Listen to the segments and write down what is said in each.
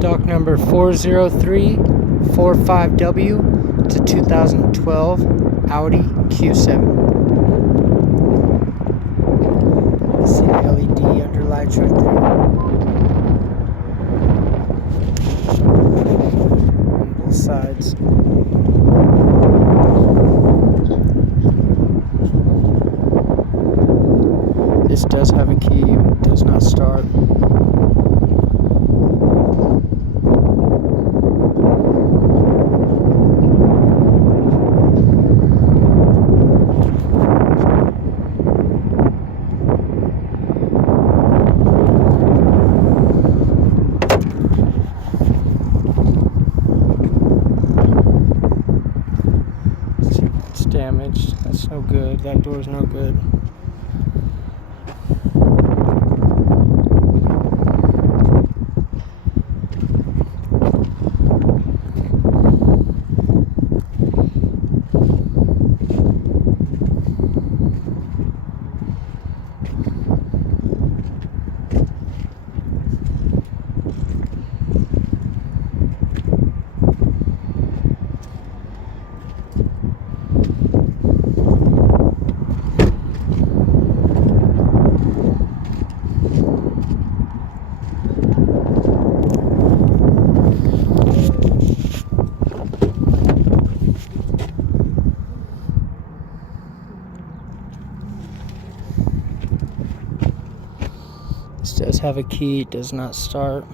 Stock number 40345W. It's a 2012 Audi Q7. You see the LED underlights right there. On both sides. This does have a key, it does not start. It's damaged. That's no good. That door's no good. This does have a key, it does not start.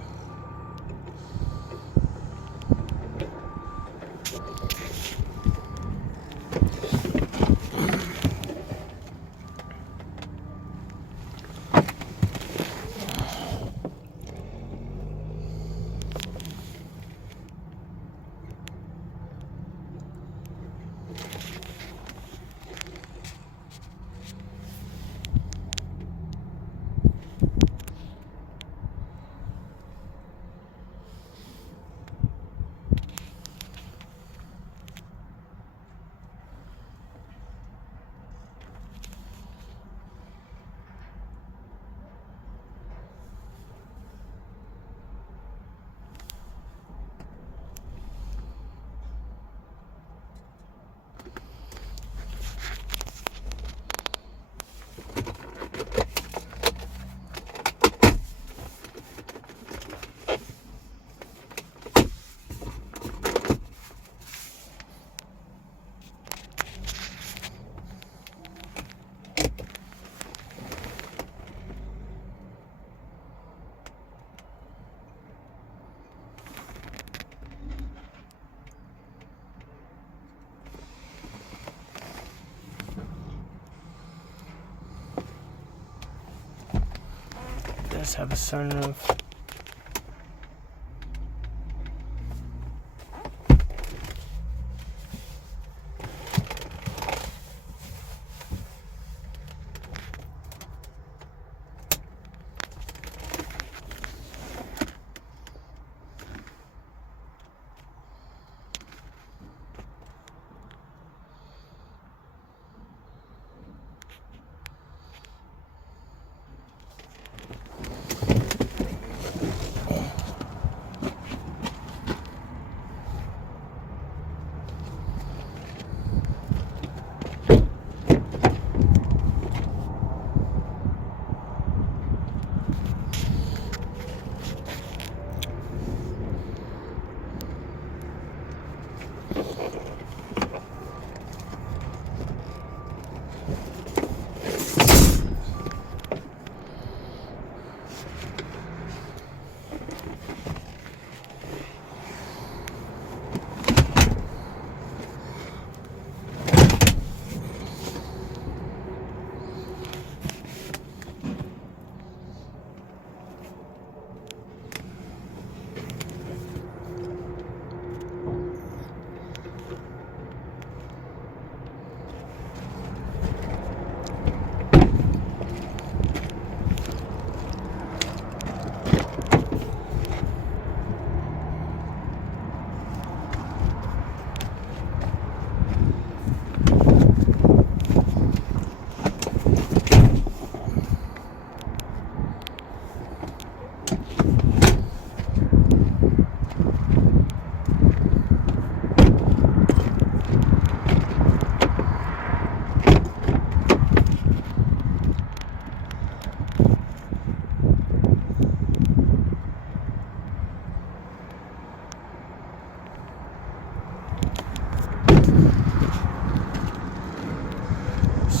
It does have a sunroof.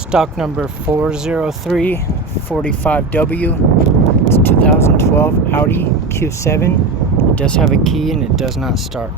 stock number 40345W. It's 2012 Audi Q7. It does have a key and it does not start.